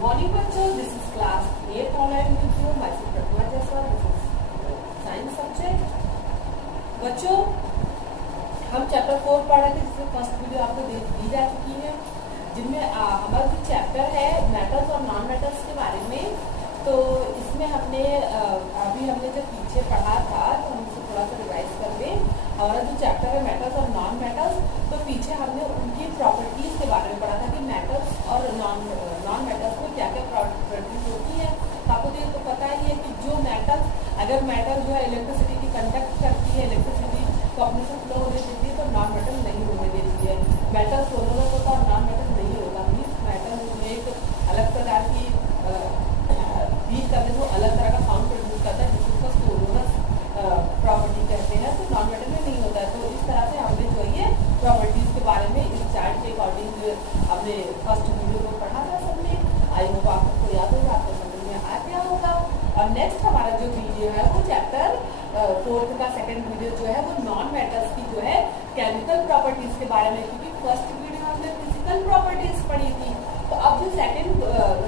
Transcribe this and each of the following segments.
morning बच्चों, this is class 8 online with you. Myself Pratibha Jaiswal. This is science subject. बच्चों, हम chapter 4 पढ़ रहे थे जिसमें फर्स्ट वीडियो आपको दी जा चुकी है, जिनमें हमारा जो चैप्टर है मेटल्स और नॉन मेटल्स के बारे में। तो इसमें हमने जब पीछे पढ़ा था तो हम इसे थोड़ा सा रिवाइज कर लें। हमारा जो चैप्टर है मेटल्स और नॉन मेटल्स, तो पीछे हमने उनकी प्रॉपर्टीज के बारे में पढ़ा था कि मेटल्स और नॉन मेटल्स में क्या क्या प्रॉपर्टीज होती है। आपको तो ये तो पता ही है कि जो मेटल्स, अगर मेटल जो है इलेक्ट्रिसिटी की कंडक्ट करती है, इलेक्ट्रिसिटी को अपने से फ्लो होने देती है, तो नॉन मेटल नहीं होने देती है। मेटल सोलोरस होता है और नॉन मेटल नहीं होता। मीन्स मेटल में एक अलग प्रकार की बीट करने को अलग तरह का साउंड प्रोड्यूस करता है, जिसको सोलोरस प्रॉपर्टी कहते हैं। तो नॉन मेटल में नहीं होता है। तो इस तरह से हमने जो ये प्रॉपर्टीज के बारे में इस चार्ट के अकॉर्डिंग हमने फर्स्ट वीडियो को पढ़ा था सबने। आई होप आपको याद होगा, आपको समझ में आ गया होगा। और नेक्स्ट हमारा जो वीडियो है वो चैप्टर 4 का सेकंड वीडियो जो है वो नॉन मेटल्स की जो है केमिकल प्रॉपर्टीज के बारे में, क्योंकि फर्स्ट वीडियो हमने फिजिकल प्रॉपर्टीज पढ़ी थी। तो अब जो सेकंड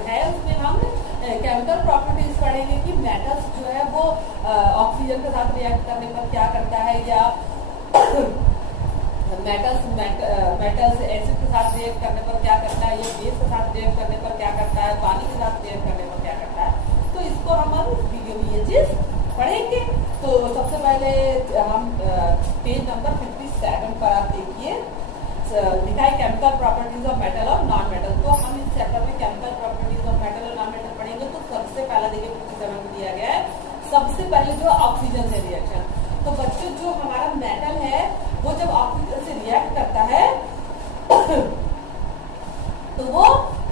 है उसमें हम केमिकल प्रॉपर्टीज पढ़ेंगे कि मेटल्स जो है वो ऑक्सीजन के साथ रिएक्ट करने पर क्या करता है, या मेटल्स एसिड के साथ रिएक्ट करने पर क्या करता है, या बेस के साथ रिएक्ट करने पर क्या करता है, पानी के साथ रिएक्ट करने पर क्या करता है। तो इसको हम इस वीडियो में ये चीज पढ़ेंगे। तो सबसे पहले हम पेज नंबर 57 पर आप देखिए, लिखा है केमिकल प्रॉपर्टीज ऑफ मेटल और नॉन मेटल। तो हम इस चैप्टर में केमिकल प्रॉपर्टीज ऑफ मेटल और नॉन मेटल पढ़ेंगे। तो सबसे पहला देखिए 57 में दिया गया है, सबसे पहले जो ऑक्सीजन से रिएक्शन। तो बच्चों जो हमारा मेटल है वो जब ऑक्सीजन से रिएक्ट करता है तो वो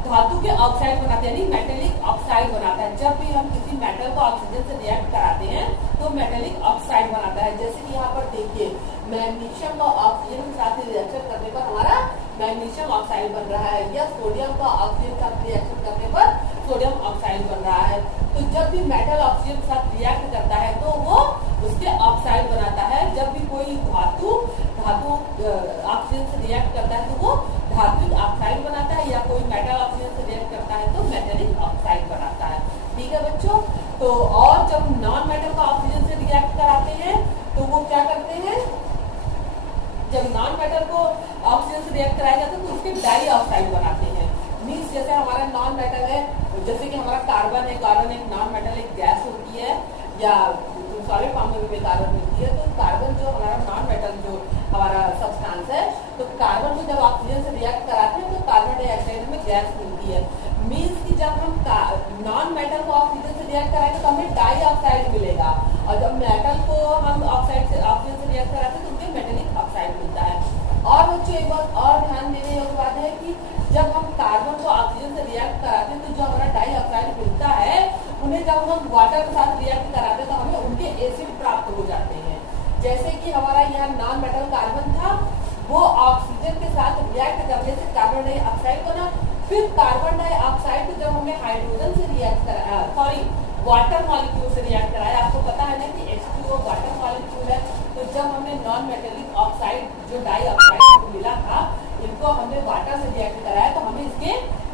धातु के ऑक्साइड बनाते हैं, यानी मेटेलिक ऑक्साइड बनाता है। जब भी हम किसी मेटल को ऑक्सीजन से रिएक्ट कराते हैं तो मेटेलिक ऑक्साइड बनाता है। जैसे कि यहाँ पर देखिए, मैग्नीशियम का ऑक्सीजन के साथ रिएक्शन करने पर हमारा मैग्नीशियम ऑक्साइड बन रहा है, या सोडियम का ऑक्सीजन के साथ रिएक्शन करने पर सोडियम ऑक्साइड बन रहा है। तो जब भी मेटल ऑक्सीजन के साथ रिएक्ट करता है तो वो उसके ऑक्साइड बनाता है। जब भी कोई धातु ऑक्सीजन से रिएक्ट करता है तो वो धात्विक ऑक्साइड बनाता है, या कोई मेटल ऑक्सीजन से रिएक्ट करता है तो मेटेलिक ऑक्साइड बनाता है। ठीक है बच्चों। तो और जब नॉन मेटल का ऑक्सीजन से रिएक्ट कराते हैं तो वो क्या करते हैं, जब नॉन मेटल को ऑक्सीजन से रिएक्ट कराया जाता है तो उसके डाई ऑक्साइड बनाते हैं। मीन्स जैसे हमारा नॉन मेटल है, जैसे कि हमारा कार्बन है, कार्बन एक नॉन मेटल एक गैस होती है, या सॉलिड फॉर्म में भी कार्बन मिलती है। तो कार्बन जो हमारा नॉन मेटल जो हमारा सब्सटेंस है, तो कार्बन को जब ऑक्सीजन से रिएक्ट कराते हैं तो कार्बन डाइऑक्साइड में गैस मिलती है। मीन्स कि जब हम नॉन मेटल को ऑक्सीजन से रिएक्ट कराएंगे तो हमें डाई ऑक्साइड मिलेगा, और जब मेटल को हम ऑक्सीजन से रिएक्ट कराते हैं तो उनके मेटेलिक ऑक्साइड मिलता है। और बच्चों एक बात और ध्यान देने योग्य बात है कि जब हम कार्बन को ऑक्सीजन से रिएक्ट कराते हैं तो जो हमारा डाई ऑक्साइड मिलता है, उन्हें जब हम वाटर के साथ रिएक्ट कराते हैं तो हमें उनके एसिड प्राप्त हो जाते हैं। जैसे कि हमारा यहाँ नॉन मेटल कार्बन था, वो ऑक्सीजन के साथ रिएक्ट करने से कार्बन डाइऑक्साइड बना। फिर कार्बन डाइऑक्साइड को जब हमने हाइड्रोजन से रिएक्ट कराया, वाटर मॉलिक्यूल से रिएक्ट कराया, आपको पता है ना कि H2O वाटर मॉलिक्यूल है। तो जब हमने नॉन मेटेलिक ऑक्साइड जो डाइऑक्साइड मिला था, इनको हमने वाटर से रिएक्ट कराया तो हमें इसके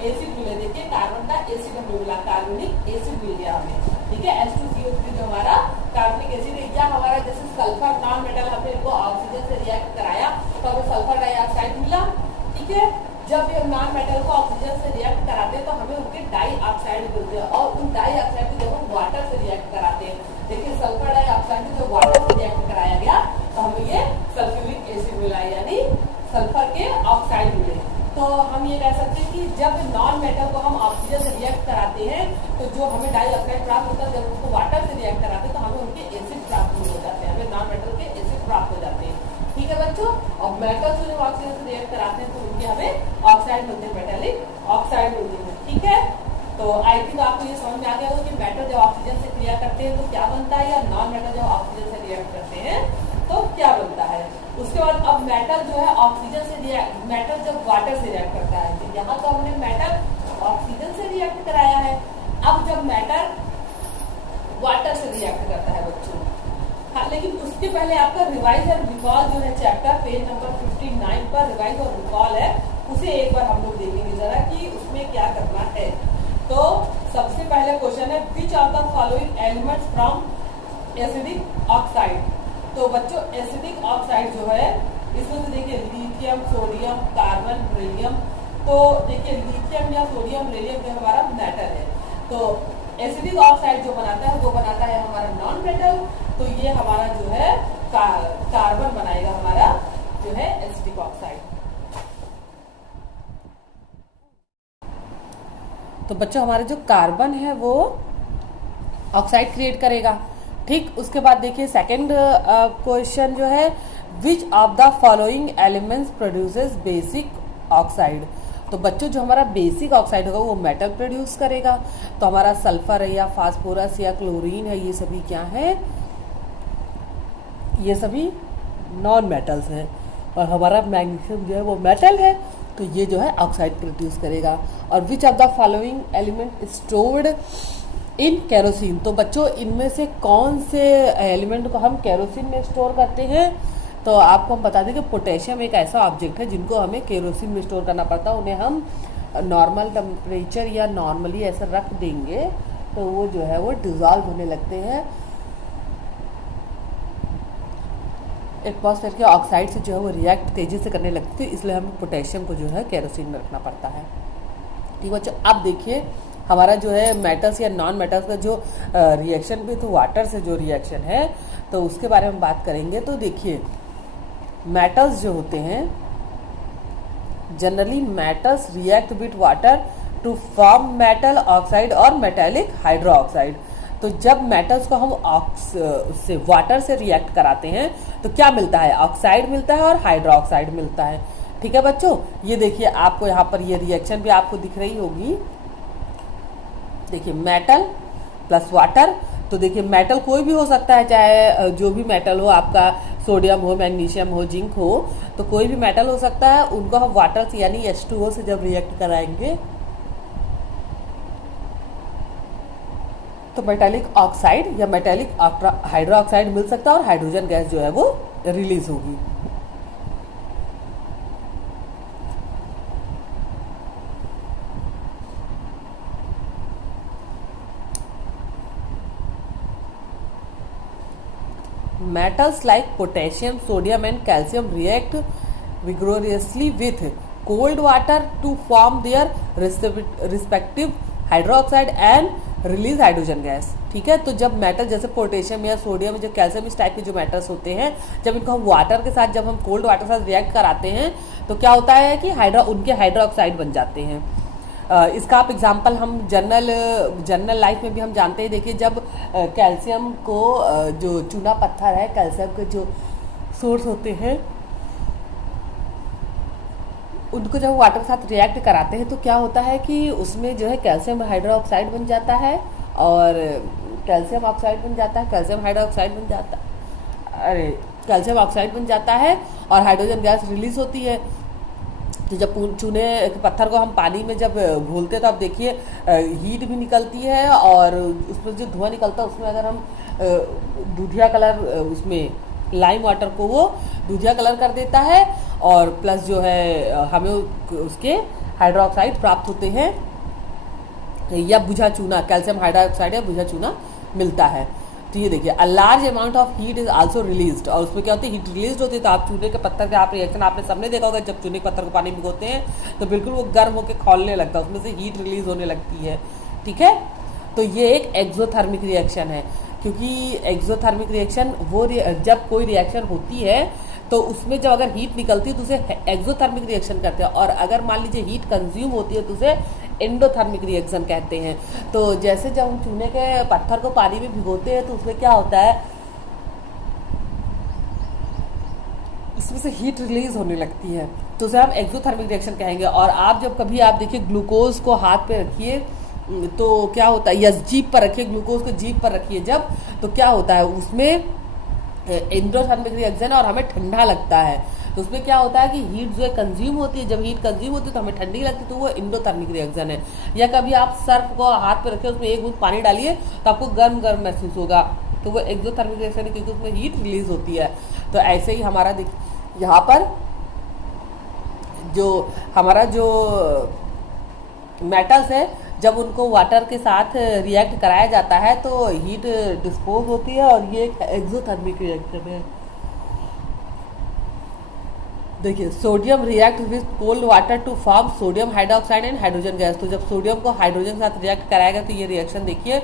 एसिड मिले। देखिए कार्बन का एसिड हमें मिला, कार्बनिक एसिड मिल गया हमें। ठीक है, H2CO3 जो हमारा कार्बनिक एसिड है। या हमारा जैसे सल्फर नॉन मेटल, हमने इनको ऑक्सीजन से रिएक्ट कराया तो हमें सल्फर डाइऑक्साइड मिला। ठीक है, जब भी हम नॉन मेटल को ऑक्सीजन से रिएक्ट कराते हैं तो हमें उनके डाई ऑक्साइड मिलते हैं, और उन डाई ऑक्साइड को जब हम वाटर से रिएक्ट कराते हैं, देखिए सल्फर डाइऑक्साइड को जब वाटर से रिएक्ट कराया गया तो हमें ये सल्फ्यूरिक एसिड मिला, यानी सल्फर के ऑक्साइड मिले। तो हम ये कह सकते हैं कि जब नॉन मेटल को हम ऑक्सीजन से रिएक्ट कराते हैं तो जो हमें डाई ऑक्साइड प्राप्त होता है, जब उसको वाटर से रिएक्ट कराते हैं तो हमें उनके एसिड प्राप्त हो जाते हैं, हमें नॉन मेटल के एसिड प्राप्त हो जाते हैं। ठीक है बच्चों। और मेटल से जब ऑक्सीजन से रिएक्ट कराते हैं तो उनके हमें ऑक्साइड मिलते हैं, मेटेलिक ऑक्साइड मिलते हैं। ठीक है, तो आई थिंक आपको ये समझ में आ गया होगा कि मेटल जब ऑक्सीजन से क्रिया करते हैं तो क्या बनता है, या नॉन मेटल जब ऑक्सीजन से रिएक्ट करते हैं तो क्या बनता है। उसके बाद अब मेटल जो है ऑक्सीजन से मेटल जब वाटर से रिएक्ट करता है, तो यहाँ तो हमने मेटल ऑक्सीजन से रिएक्ट कराया है। अब जब मेटल वाटर से रिएक्ट करता है बच्चों, हाँ, लेकिन उसके पहले आपका रिवाइज और रिकॉल जो है चैप्टर पेज नंबर 59 पर रिवाइज और रिकॉल है, उसे एक बार हम लोग देखेंगे जरा कि उसमें क्या करना है। तो सबसे पहले क्वेश्चन है which of the following elements from acidic oxide. तो बच्चों एसिडिक ऑक्साइड जो है इसमें से देखिए लिथियम, सोडियम, कार्बन, बेरिलियम। तो देखिए लिथियम या सोडियम, बेरिलियम जो हमारा मेटल है, तो एसिडिक ऑक्साइड जो बनाता है वो बनाता है हमारा नॉन मेटल। तो ये हमारा जो है कार्बन बनाएगा हमारा जो है एसिडिक ऑक्साइड। तो बच्चों हमारा जो कार्बन है वो ऑक्साइड क्रिएट करेगा। ठीक, उसके बाद देखिए सेकंड क्वेश्चन जो है which of the following elements produces basic oxide. तो बच्चों जो हमारा बेसिक ऑक्साइड होगा वो मेटल प्रोड्यूस करेगा। तो हमारा सल्फर है या फास्फोरस या क्लोरीन है, ये सभी क्या है, ये सभी नॉन मेटल्स हैं। और हमारा मैग्नीशियम जो है वो मेटल है, तो ये जो है ऑक्साइड प्रोड्यूस करेगा। और which of the following element stored in kerosene. तो बच्चों इनमें से कौन से एलिमेंट को हम केरोसिन में स्टोर करते हैं। तो आपको हम बता दें कि पोटेशियम एक ऐसा ऑब्जेक्ट है जिनको हमें केरोसिन में स्टोर करना पड़ता है। उन्हें हम नॉर्मल टेम्परेचर या नॉर्मली ऐसा रख देंगे तो वो जो है वो डिजॉल्व होने लगते हैं एटमॉस्फेयर के ऑक्साइड से, जो है वो रिएक्ट तेजी से करने लगती है। इसलिए हमें पोटेशियम को जो है केरोसिन में रखना पड़ता है। ठीक बच्चों, अब देखिए हमारा जो है मेटल्स या नॉन मेटल्स का जो रिएक्शन भी तो वाटर से जो रिएक्शन है तो उसके बारे में बात करेंगे। तो देखिए मेटल्स जो होते हैं generally metals react with water to form metal oxide और मेटेलिक हाइड्रो ऑक्साइड। तो जब मेटल्स को हम से वाटर से रिएक्ट कराते हैं तो क्या मिलता है, ऑक्साइड मिलता है और हाइड्रो ऑक्साइड मिलता है। ठीक है बच्चों, ये देखिए आपको यहाँ पर ये रिएक्शन भी आपको दिख रही होगी। देखिए मेटल प्लस वाटर। तो देखिए मेटल कोई भी हो सकता है, चाहे जो भी मेटल हो, आपका सोडियम हो, मैग्नीशियम हो, जिंक हो, तो कोई भी मेटल हो सकता है। उनको हम वाटर से यानी H2O से जब रिएक्ट कराएंगे तो मेटेलिक ऑक्साइड या मेटेलिक हाइड्रो ऑक्साइड मिल सकता है और हाइड्रोजन गैस जो है वो रिलीज होगी। Metals like potassium, sodium and calcium react vigorously with cold water to form their respective hydroxide and release hydrogen gas। ठीक है, तो जब मेटल जैसे पोटेशियम या सोडियम, जो कैल्शियम, इस टाइप के जो मेटल्स होते हैं, जब इनको हम वाटर के साथ, जब हम कोल्ड वाटर के साथ रिएक्ट कराते हैं तो क्या होता है कि उनके हाइड्रोक्साइड बन जाते हैं। इसका आप एग्जांपल हम जनरल लाइफ में भी हम जानते हैं। देखिए जब कैल्शियम को जो चूना पत्थर है, कैल्शियम के जो सोर्स होते हैं, उनको जब वाटर के साथ रिएक्ट कराते हैं तो क्या होता है कि उसमें जो है कैल्शियम हाइड्रोक्साइड बन जाता है और कैल्शियम ऑक्साइड बन जाता है, कैल्शियम हाइड्रोक्साइड बन जाता है, कैल्शियम ऑक्साइड बन जाता है और हाइड्रोजन गैस रिलीज होती है। तो जब चूने के पत्थर को हम पानी में जब घोलते हैं तो आप देखिए हीट भी निकलती है और उसमें जो धुआं निकलता है उसमें अगर हम दूधिया कलर, उसमें लाइम वाटर को वो दूधिया कलर कर देता है और प्लस जो है हमें उसके हाइड्रोक्साइड प्राप्त होते हैं या बुझा चूना, कैल्शियम हाइड्रोक्साइड या बुझा चूना मिलता है। तो ये देखिए a large amount of heat is also released. और उसमें क्या होती है, हीट रिलीज होती है। तो आप चूने के पत्थर के आप रिएक्शन आपने सबने देखा होगा, जब चूने के पत्थर को पानी में भिगोते हैं तो बिल्कुल वो गर्म होकर खौलने लगता है, उसमें से हीट रिलीज होने लगती है। ठीक है, तो ये एक एक्सोथर्मिक रिएक्शन है, क्योंकि एक्सोथर्मिक रिएक्शन वो जब कोई रिएक्शन होती है तो उसमें जब अगर हीट निकलती है तो उसे एक्सोथर्मिक रिएक्शन कहते हैं, और अगर मान लीजिए हीट कंज्यूम होती है तो उसे एंडोथर्मिक रिएक्शन कहते हैं। तो जैसे जब हम चूने के पत्थर को पानी में भिगोते हैं तो उसमें क्या होता है, इसमें से हीट रिलीज होने लगती है, तो उसे हम एक्सोथर्मिक रिएक्शन कहेंगे। और आप जब कभी आप देखिए ग्लूकोज को हाथ पे रखिए तो क्या होता है, या जीभ पर रखिए, ग्लूकोज को जीभ पर रखिए जब, तो क्या होता है उसमें एंडोथर्मिक रिएक्शन और हमें ठंडा लगता है। तो उसमें क्या होता है कि हीट जो है कंज्यूम होती है, जब हीट कंज्यूम होती है तो हमें ठंडी लगती है, तो वो एंडोथर्मिक रिएक्शन है। या कभी आप सर्फ को हाथ पे रखें, उसमें एक बूंद पानी डालिए तो आपको गर्म गर्म महसूस होगा, तो वो एक्सोथर्मिक रिएक्शन है, क्योंकि उसमें हीट रिलीज होती है। तो ऐसे ही हमारा यहाँ पर जो हमारा जो मेटल्स है जब उनको वाटर के साथ रिएक्ट कराया जाता है तो हीट डिस्पोज होती है और ये एक एक्सोथर्मिक रिएक्शन है। देखिए, sodium react with cold water to form sodium hydroxide and hydrogen gas. तो जब सोडियम को हाइड्रोजन के साथ रिएक्ट कराएगा तो ये रिएक्शन देखिए,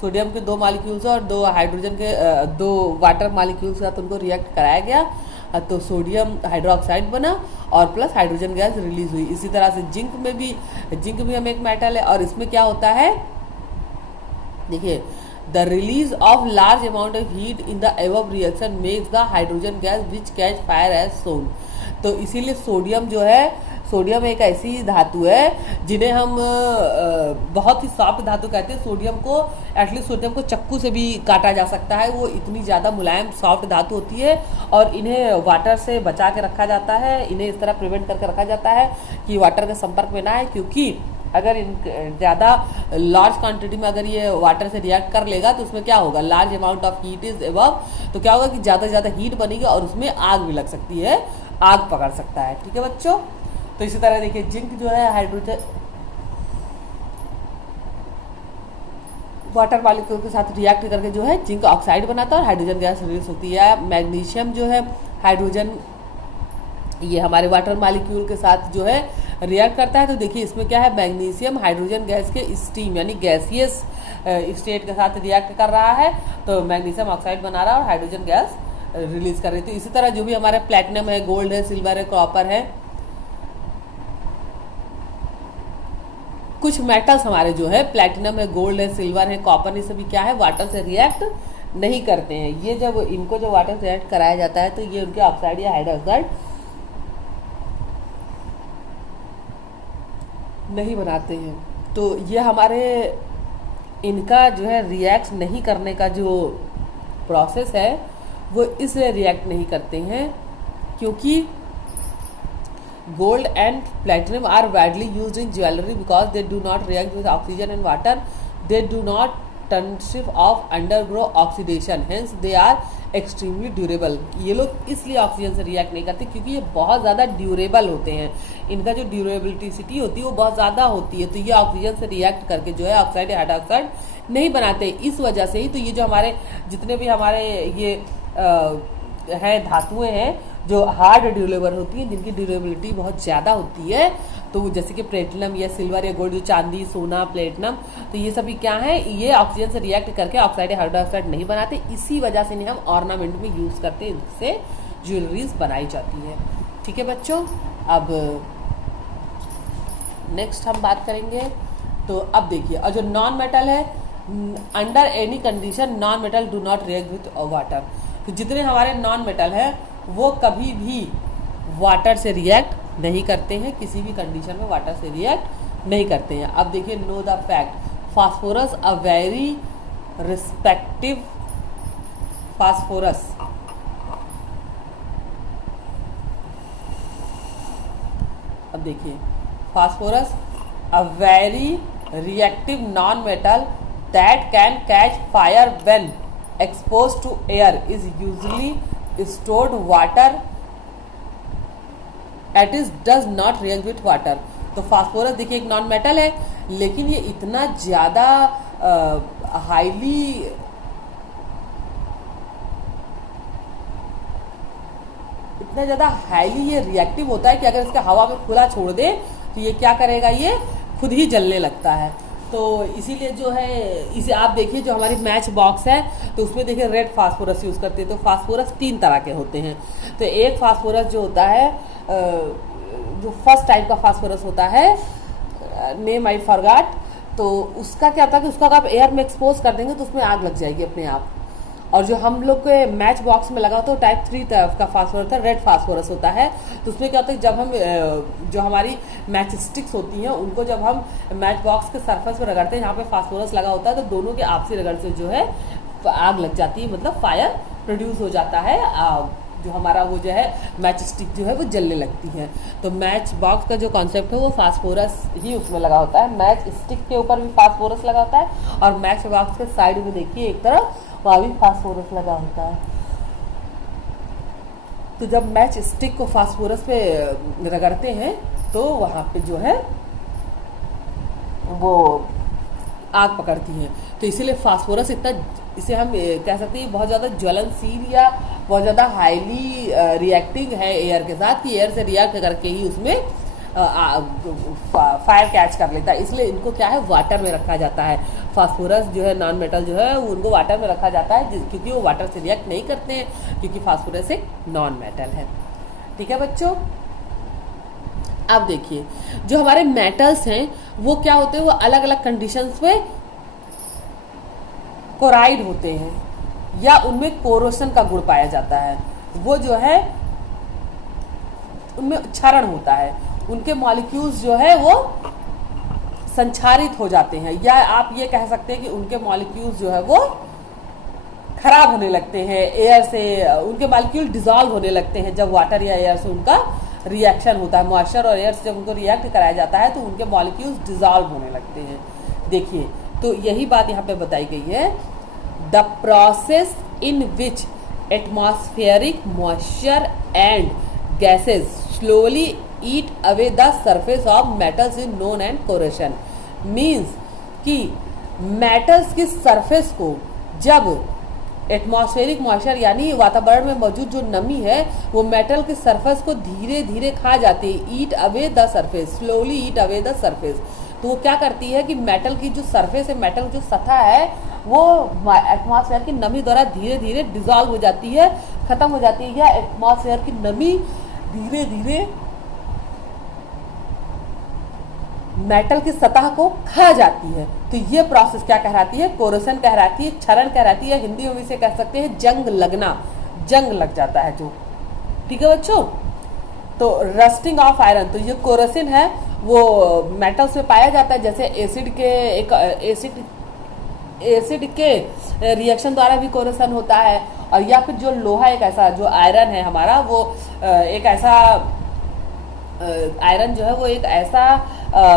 सोडियम के 2 मॉलिक्यूल्स और 2 हाइड्रोजन के 2 वाटर मॉलिक्यूल्स के साथ उनको रिएक्ट कराया गया तो सोडियम हाइड्रोक्साइड बना और प्लस हाइड्रोजन गैस रिलीज हुई। इसी तरह से जिंक भी हम एक मेटल है और इसमें क्या होता है, देखिए, the release of large amount of heat in the above reaction makes the hydrogen gas which catch fire as soon. तो इसीलिए सोडियम एक ऐसी धातु है जिन्हें हम बहुत ही सॉफ्ट धातु कहते हैं। सोडियम को चाकू से भी काटा जा सकता है, वो इतनी ज़्यादा मुलायम सॉफ्ट धातु होती है और इन्हें वाटर से बचा के रखा जाता है, इन्हें इस तरह प्रिवेंट करके रखा जाता है कि वाटर के संपर्क में ना आए, क्योंकि अगर ज़्यादा लार्ज क्वांटिटी में अगर ये वाटर से रिएक्ट कर लेगा तो उसमें क्या होगा, large amount of heat is above, तो क्या होगा कि ज़्यादा से ज़्यादा हीट बनेगी और उसमें आग भी लग सकती है, आग पकड़ सकता है। ठीक है बच्चों, तो इसी तरह देखिए जिंक जो है हाइड्रोजन वाटर मॉलिक्यूल के साथ रिएक्ट करके जो है जिंक ऑक्साइड बनाता है और हाइड्रोजन गैस रिलीज होती है। मैग्नीशियम जो है हाइड्रोजन, ये हमारे वाटर मॉलिक्यूल के साथ जो है रिएक्ट करता है। तो देखिए इसमें क्या है, मैग्नीशियम हाइड्रोजन गैस के स्टीम यानी गैसियस स्टेट के साथ रिएक्ट कर रहा है, तो मैग्नीशियम ऑक्साइड बना रहा है और हाइड्रोजन गैस रिलीज कर रही है। तो इसी तरह जो भी हमारे प्लैटिनम है, गोल्ड है, सिल्वर है, कॉपर है, कुछ मेटल्स हमारे जो है प्लैटिनम है, गोल्ड है, सिल्वर है, कॉपर, ये सभी क्या है, वाटर से रिएक्ट नहीं करते हैं। ये जब इनको जो वाटर से रिएक्ट कराया जाता है तो ये उनके ऑक्साइड या हाइड्रोक्साइड नहीं बनाते हैं। तो ये हमारे इनका जो है रिएक्ट नहीं करने का जो प्रोसेस है वो इसलिए रिएक्ट नहीं करते हैं क्योंकि gold and platinum are widely used in jewellery because they do not react with oxygen and water, they do not tarnish of undergo oxidation, hence they are extremely durable. ये लोग इसलिए ऑक्सीजन से react नहीं करते क्योंकि ये बहुत ज़्यादा ड्यूरेबल होते हैं, इनका जो ड्यूरेबिलिटी होती है वो बहुत ज़्यादा होती है, तो ये ऑक्सीजन से रिएक्ट करके जो है ऑक्साइड या हाइड्रोक्साइड नहीं बनाते। इस वजह से ही तो ये जो हमारे जितने भी हमारे ये है धातुएं हैं जो हार्ड ड्यूरेबल होती हैं, जिनकी ड्यूरेबिलिटी बहुत ज़्यादा होती है, तो जैसे कि प्लेटिनम या सिल्वर या गोल्ड, जो चांदी, सोना, प्लेटिनम, तो ये सभी क्या है, ये ऑक्सीजन से रिएक्ट करके ऑक्साइड या हाइड्रोक्साइड नहीं बनाते। इसी वजह से इन्हें हम ऑर्नामेंट में यूज़ करते हैं, इनसे ज्वेलरीज बनाई जाती है। ठीक है बच्चों, अब नेक्स्ट हम बात करेंगे। तो अब देखिए, और जो नॉन मेटल है, under any condition non metal do not react with water. तो जितने हमारे नॉन मेटल है वो कभी भी वाटर से रिएक्ट नहीं करते हैं, किसी भी कंडीशन में वाटर से रिएक्ट नहीं करते हैं। अब देखिए, know the fact, phosphorus a very respective phosphorus, अब देखिए phosphorus a very reactive non metal that can catch fire when exposed to air is usually stored water that is does not react with water। तो phosphorus देखिए एक non metal है, लेकिन ये इतना ज़्यादा हाईली ये रिएक्टिव होता है कि अगर इसके हवा में खुला छोड़ दे तो ये क्या करेगा, ये खुद ही जलने लगता है। तो इसीलिए जो है इसे आप देखिए, जो हमारी मैच बॉक्स है तो उसमें देखिए रेड फास्फोरस यूज़ करते हैं। तो फास्फोरस 3 तरह के होते हैं। तो एक फास्फोरस जो होता है, जो फर्स्ट टाइप का फास्फोरस होता है, नेम आई फॉरगॉट, तो उसका क्या होता है कि उसका आप एयर में एक्सपोज कर देंगे तो उसमें आग लग जाएगी अपने आप। और जो हम लोग के मैच बॉक्स में लगा होता है टाइप 3 तरफ का फास्फोरस होता है, रेड फास्फोरस होता है। तो उसमें क्या होता है, जब हम जो हमारी मैच स्टिक्स होती हैं उनको जब हम मैच बॉक्स के सरफेस पर रगड़ते हैं, यहाँ पे फास्फोरस लगा होता है, तो दोनों के आपसी रगड़ से जो है आग लग जाती है, मतलब फायर प्रोड्यूस हो जाता है, जो हमारा वो जो है मैच स्टिक जो है वो जलने लगती है। तो मैच बॉक्स का जो कॉन्सेप्ट है वो फास्फोरस ही उसमें लगा होता है। मैच स्टिक के ऊपर भी फास्फोरस लगा होता है और मैच बॉक्स के साइड में देखिए एक तरफ वहाँ भी फास्फोरस लगा होता है। तो जब मैच स्टिक को फास्फोरस पे रगड़ते हैं तो वहाँ पे जो है वो आग पकड़ती हैं। तो इसीलिए फास्फोरस इतना, इसे हम कह सकते हैं बहुत ज़्यादा ज्वलनशील या बहुत ज़्यादा हाईली रिएक्टिंग है एयर के साथ, कि एयर से रिएक्ट करके ही उसमें फायर कैच कर लेता है। इसलिए इनको क्या है, वाटर में रखा जाता है। फास्फोरस जो है, नॉन मेटल जो है, उनको वाटर में रखा जाता है क्योंकि वो वाटर से रिएक्ट नहीं करते हैं, क्योंकि फास्फोरस एक नॉन मेटल है। ठीक है बच्चों, अब देखिए जो हमारे मेटल्स हैं वो क्या होते हैं, वो अलग अलग कंडीशंस में कोराइड होते हैं या उनमें कोरोशन का गुण पाया जाता है। वो जो है उनमें क्षरण होता है, उनके मॉलिक्यूल्स जो है वो संक्षारित हो जाते हैं, या आप ये कह सकते हैं कि उनके मॉलिक्यूल्स जो है वो खराब होने लगते हैं एयर से, उनके मॉलिक्यूल डिसॉल्व होने लगते हैं जब वाटर या एयर से उनका रिएक्शन होता है। मॉइस्चर और एयर से जब उनको रिएक्ट कराया जाता है तो उनके मॉलिक्यूल्स डिसॉल्व होने लगते हैं। देखिए तो यही बात यहाँ पे बताई गई है, the process in which atmospheric moisture and gases slowly eat away the surface of metals is known and corrosion. Means कि मेटल्स की सरफेस को जब एटमॉस्फेरिक मॉइस्चर यानी वातावरण में मौजूद जो नमी है वो मेटल की सरफेस को धीरे धीरे खा जाती है। Eat away the surface, slowly eat away the surface. तो वो क्या करती है कि मेटल की जो सरफेस है, मेटल जो सतह है, वो एटमॉस्फेयर की नमी द्वारा धीरे धीरे डिसॉल्व हो जाती है, खत्म हो जाती है, या एटमॉस्फेयर की नमी धीरे धीरे मेटल की सतह को खा जाती है। तो ये प्रोसेस क्या कहलाती है, कोरोशन कहलाती है, क्षरण कहलाती है। हिंदी में भी इसे कह सकते हैं जंग लगना, जंग लग जाता है जो। ठीक है बच्चों, तो रस्टिंग ऑफ आयरन, तो ये कोरोसिन है वो मेटल्स में पाया जाता है, जैसे एसिड के रिएक्शन द्वारा भी कोरोशन होता है, और या फिर जो लोहा एक ऐसा, जो आयरन है हमारा, वो एक ऐसा आयरन जो है वो एक ऐसा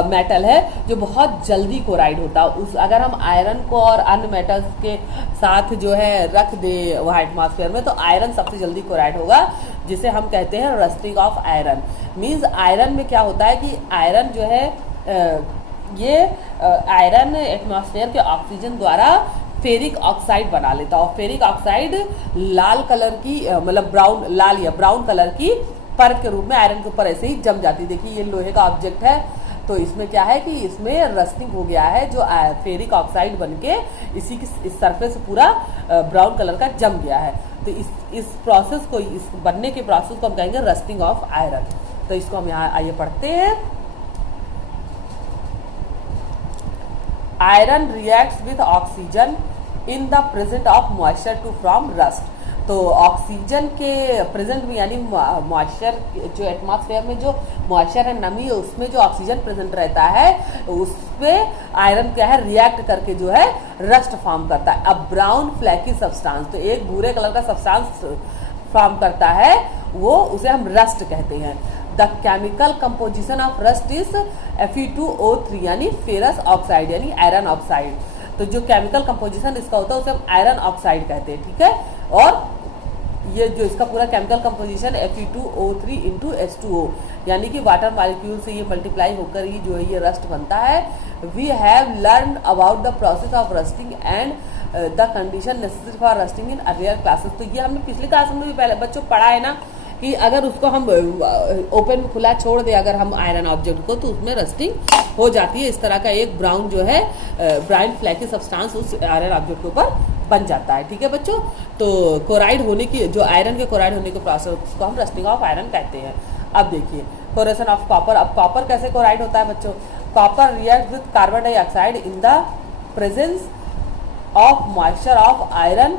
मेटल है जो बहुत जल्दी कोराइड होता है। उस अगर हम आयरन को और अन्य मेटल्स के साथ जो है रख दे वहाँ एटमॉस्फेयर में, तो आयरन सबसे जल्दी कोराइड होगा, जिसे हम कहते हैं rusting of iron. Means iron में क्या होता है कि आयरन जो है ये आयरन एटमॉस्फेयर के ऑक्सीजन द्वारा फेरिक ऑक्साइड बना लेता है, और फेरिक ऑक्साइड लाल कलर की मतलब ब्राउन, लाल या ब्राउन कलर की परत के रूप में आयरन के ऊपर ऐसे ही जम जाती है। देखिए ये लोहे का ऑब्जेक्ट है, तो इसमें क्या है कि इसमें रस्टिंग हो गया है, जो फेरिक ऑक्साइड बनके इसी की इस सरफेस पूरा ब्राउन कलर का जम गया है। तो इस प्रोसेस को, इस बनने के प्रोसेस को हम कहेंगे रस्टिंग ऑफ आयरन। तो इसको हम यहाँ आइए पढ़ते हैं। Iron reacts with oxygen in the present of moisture to from rust. तो ऑक्सीजन के प्रेजेंट में, यानी मॉइस्चर जो एटमॉस्फेयर में जो मॉइस्चर है, नमी है, उसमें जो ऑक्सीजन प्रेजेंट रहता है उसमें आयरन क्या है, रिएक्ट करके जो है रस्ट फॉर्म करता है। अब ब्राउन फ्लैकी सब्सटेंस, तो एक भूरे कलर का सब्सटेंस फॉर्म करता है, वो उसे हम रस्ट कहते हैं। The chemical composition of rust is Fe2O3 यानी फेरस ऑक्साइड यानी आयरन ऑक्साइड। तो जो केमिकल कंपोजिशन इसका होता है उसे हम आयरन ऑक्साइड कहते हैं। ठीक है, और ये जो इसका पूरा chemical composition Fe2O3 into H2O, यानी कि वाटर मॉलिक्यूल से ये मल्टीप्लाई होकर ही जो है ये रस्ट बनता है। We have learn about the process of rusting and the condition necessary for rusting in earlier classes. तो ये हमने पिछली क्लास में भी पहले बच्चों पढ़ा है ना, कि अगर उसको हम ओपन में खुला छोड़ दें अगर हम आयरन ऑब्जेक्ट को, तो उसमें रस्टिंग हो जाती है। इस तरह का एक ब्राउन जो है ब्राउन फ्लैकी सब्सटेंस उस आयरन ऑब्जेक्ट के ऊपर बन जाता है। ठीक है बच्चों, तो कोराइड होने की, जो आयरन के कोराइड होने के प्रोसेस को हम रस्टिंग ऑफ आयरन कहते हैं। अब देखिए कोरोशन ऑफ कॉपर। अब कॉपर कैसे कोराइड होता है बच्चों? Copper react with carbon dioxide in the presence of moisture of iron,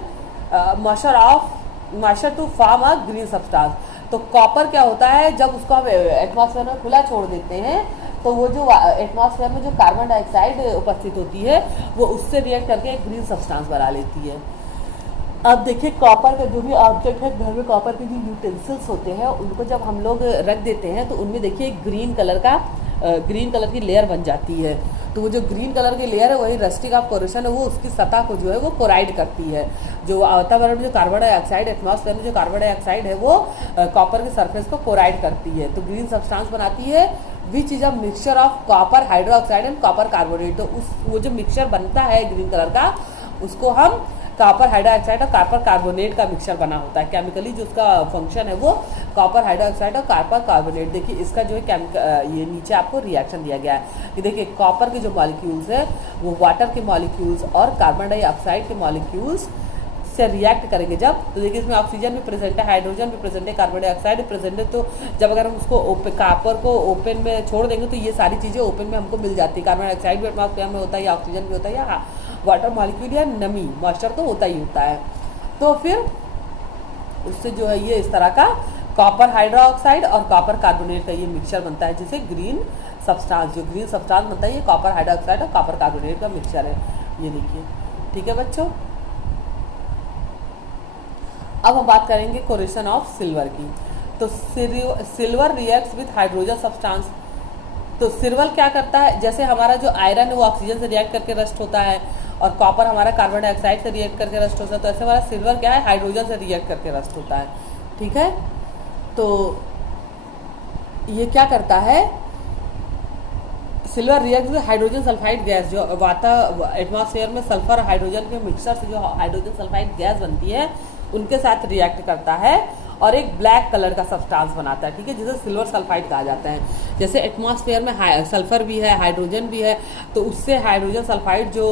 moisture to form a green substance. तो कॉपर क्या होता है, जब उसको हम एटमॉस्फेयर में खुला छोड़ देते हैं तो वो जो एटमॉस्फेयर में जो कार्बन डाइऑक्साइड उपस्थित होती है वो उससे रिएक्ट करके एक ग्रीन सब्सटेंस बना लेती है। अब देखिए कॉपर का जो भी ऑब्जेक्ट है, घर में कॉपर के जो यूटेंसिल्स होते हैं उनको जब हम लोग रख देते हैं तो उनमें देखिए ग्रीन कलर की लेयर बन जाती है। तो वो जो ग्रीन कलर की लेयर है वही रस्टिंग ऑफ कोरेशन है, वो उसकी सतह को जो है वो कोराइड करती है। जो वातावरण में जो कार्बन डाइऑक्साइड, एटमॉस्फेयर में जो कार्बन डाइऑक्साइड है वो कॉपर के सरफेस को कोराइड करती है, तो ग्रीन सब्सटेंस बनाती है which is a mixture of copper hydroxide and copper carbonate. तो उस वो जो मिक्सचर बनता है ग्रीन कलर का, उसको हम कॉपर हाइड्रोक्साइड और कॉपर कार्बोनेट का मिक्सचर बना होता है। केमिकली जो उसका फंक्शन है वो कॉपर हाइड्रोक्साइड और कॉपर कार्बोनेट। देखिए इसका जो है ये नीचे आपको रिएक्शन दिया गया है कि देखिए कॉपर के जो मॉलिक्यूल्स है वो वाटर के मॉलिक्यूल्स और कार्बन डाइऑक्साइड के मॉलिक्यूल्स से रिएक्ट करेंगे जब, तो देखिए इसमें ऑक्सीजन भी प्रेजेंट है, हाइड्रोजन भी प्रेजेंट है, कार्बन डाइऑक्साइड भी प्रेजेंट है। तो जब अगर हम उसको कॉपर को ओपन में छोड़ देंगे तो ये सारी चीज़ें ओपन में हमको मिल जाती है। कार्बन डाइऑक्साइड भी एटमॉस्फेयर में होता है, या ऑक्सीजन भी होता है, या वाटर मॉलिक्यूल या नमी मॉइस्चर तो होता ही होता है। तो फिर उससे जो है ये इस तरह का कॉपर हाइड्रोक्साइड और कॉपर कार्बोनेट का ये मिक्सचर बनता है, जिसे ग्रीन सब्सटेंस, जो ग्रीन सब्सटेंस बनता है ये कॉपर हाइड्रोक्साइड और कॉपर कार्बोनेट का मिक्सचर है, ये देखिए। ठीक है बच्चों, अब हम बात करेंगे कोरेशन ऑफ सिल्वर की। तो silver reacts with hydrogen substance. तो सिल्वर क्या करता है, जैसे हमारा जो आयरन है वो ऑक्सीजन से रिएक्ट करके रस्ट होता है और कॉपर हमारा कार्बन डाइऑक्साइड से रिएक्ट करके रस्ट होता है, तो ऐसे हमारा सिल्वर क्या है, हाइड्रोजन से रिएक्ट करके रस्ट होता है। ठीक है, तो ये क्या करता है, silver react with hydrogen sulphide gas, जो एटमॉस्फेयर में सल्फर हाइड्रोजन के मिक्सचर से जो हाइड्रोजन सल्फाइड गैस बनती है उनके साथ रिएक्ट करता है और एक ब्लैक कलर का सब्सटेंस बनाता है। ठीक है, जिसे सिल्वर सल्फाइड कहा जाता है। जैसे एटमॉस्फेयर में सल्फर भी है, हाइड्रोजन भी है, तो उससे हाइड्रोजन सल्फाइड जो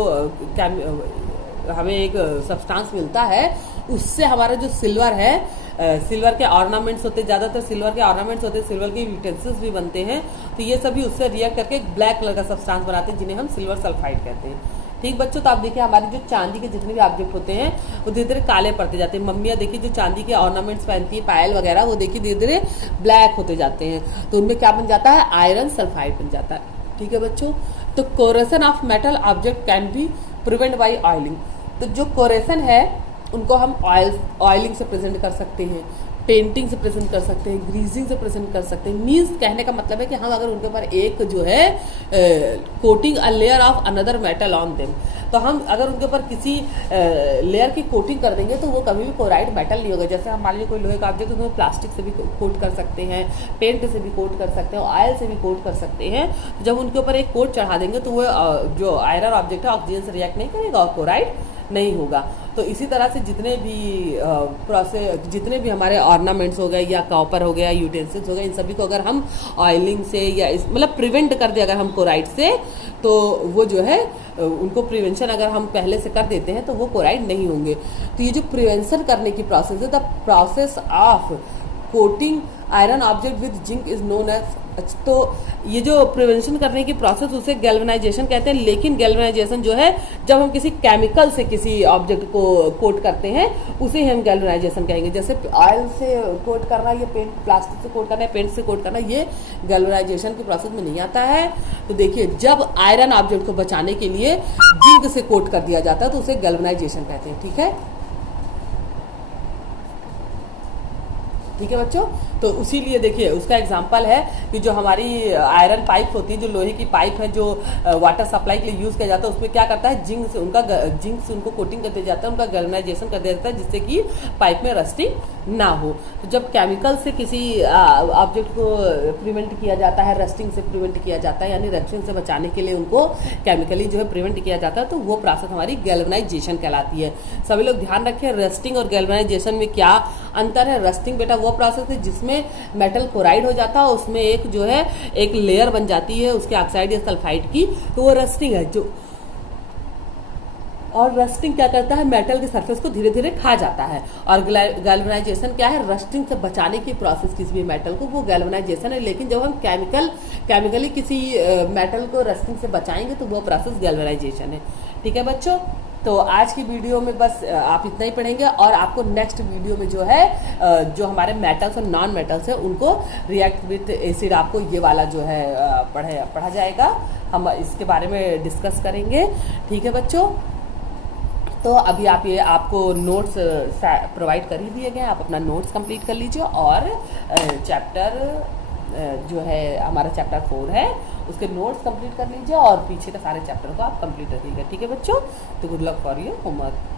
हमें एक सब्सटेंस मिलता है, उससे हमारा जो सिल्वर है, सिल्वर के ऑर्नामेंट्स होते, ज़्यादातर सिल्वर के ऑर्नामेंट्स होते हैं, सिल्वर के यूटेंसिल्स भी बनते हैं, तो ये सभी उससे रिएक्ट करके एक ब्लैक कलर का सब्सटेंस बनाते हैं, जिन्हें हम सिल्वर सल्फाइड कहते हैं। ठीक बच्चों, तो आप देखिए हमारी जो चांदी के जितने भी ऑब्जेक्ट होते हैं वो धीरे धीरे काले पड़ते जाते हैं। मम्मियाँ देखिए जो चांदी के ऑर्नामेंट्स पहनती है, पायल वगैरह, वो देखिए धीरे धीरे ब्लैक होते जाते हैं, तो उनमें क्या बन जाता है, आयरन सल्फाइड बन जाता है। ठीक है बच्चों, तो corrosion of metal object can be prevent by oiling. तो जो कोरेशन है उनको हम ऑयलिंग से प्रेजेंट कर सकते हैं, पेंटिंग से प्रेजेंट कर सकते हैं, ग्रीजिंग से प्रेजेंट कर सकते हैं। मीन्स कहने का मतलब है कि हम अगर उनके ऊपर एक जो है coating a layer of another metal on them, तो हम अगर उनके ऊपर किसी लेयर की कोटिंग कर देंगे तो वो कभी भी कोराइड मेटल नहीं होगा। जैसे हम मान लीजिए कोई लोहे का ऑब्जेक्ट, तो प्लास्टिक से भी कोट कर सकते हैं, पेंट से भी कोट कर सकते हैं, ऑयल से भी कोट कर सकते हैं। तो जब उनके ऊपर एक कोट चढ़ा देंगे तो वो जो आयरन ऑब्जेक्ट है ऑक्सीजन से रिएक्ट नहीं करेगा और कोराइड नहीं होगा। तो इसी तरह से जितने भी हमारे ऑर्नामेंट्स हो गए, या कॉपर हो गया, यूटेंसिल्स हो गए, इन सभी को अगर हम ऑयलिंग से या मतलब प्रिवेंट कर दे अगर हम कोराइड से, तो वो जो है उनको प्रिवेंशन अगर हम पहले से कर देते हैं तो वो कोराइड नहीं होंगे। तो ये जो प्रिवेंशन करने की प्रोसेस है, the process of coating iron object with zinc is known as. तो ये जो प्रिवेंशन करने की प्रोसेस उसे गैल्वेनाइजेशन कहते हैं। लेकिन गैल्वेनाइजेशन जो है, जब हम किसी केमिकल से किसी ऑब्जेक्ट को कोट करते हैं उसे हम गैल्वेनाइजेशन कहेंगे। जैसे ऑयल से कोट करना, ये पेंट प्लास्टिक से कोट करना, पेंट से कोट करना, ये गैल्वेनाइजेशन की प्रोसेस में नहीं आता है। तो देखिए जब आयरन ऑब्जेक्ट को बचाने के लिए जिंक से कोट कर दिया जाता है तो उसे गैल्वेनाइजेशन कहते हैं। ठीक है, ठीक है बच्चों, तो उसी लिए देखिए उसका एग्जांपल है कि जो हमारी आयरन पाइप होती है, जो लोहे की पाइप है, जो वाटर सप्लाई के लिए यूज़ किया जाता है, उसमें क्या करता है, जिंक से उनको कोटिंग कर दिया जाता है, उनका गैल्वेनाइजेशन कर दिया जाता है, जिससे कि पाइप में रस्टिंग ना हो। तो जब केमिकल से किसी ऑब्जेक्ट को प्रिवेंट किया जाता है, रस्टिंग से प्रिवेंट किया जाता है, यानी रस्टिंग से बचाने के लिए उनको केमिकली जो है प्रिवेंट किया जाता है, तो वो प्रोसेस हमारी गैल्वेनाइजेशन कहलाती है। सभी लोग ध्यान रखें, रस्टिंग और गैल्वेनाइजेशन में क्या अंतर है। रस्टिंग बेटा वो प्रोसेस है जिसमें मेटल क्लोराइड हो जाता है, उसमें एक जो है एक लेयर बन जाती है उसके ऑक्साइड या सल्फाइड की, तो वो रस्टिंग है। जो और रस्टिंग क्या करता है, मेटल के सरफेस को धीरे धीरे खा जाता है। और गैल्वेनाइजेशन क्या है, रस्टिंग से बचाने की प्रोसेस किसी भी मेटल को, वो गैल्वेनाइजेशन है। लेकिन जब हम केमिकली किसी मेटल को रस्टिंग से बचाएंगे तो वो प्रोसेस गैल्वेनाइजेशन है। ठीक है बच्चों, तो आज की वीडियो में बस आप इतना ही पढ़ेंगे, और आपको नेक्स्ट वीडियो में जो है जो हमारे मेटल्स और नॉन मेटल्स हैं उनको रिएक्ट विथ एसिड, आपको ये वाला जो है पढ़ा जाएगा, हम इसके बारे में डिस्कस करेंगे। ठीक है बच्चों, तो अभी आपको नोट्स प्रोवाइड कर ही दिए गए, आप अपना नोट्स कंप्लीट कर लीजिए और चैप्टर जो है हमारा चैप्टर 4 है उसके नोट्स कंप्लीट कर लीजिए और पीछे का सारे चैप्टर को आप कंप्लीट रखिएगा। ठीक है बच्चों, तो good luck for your homework.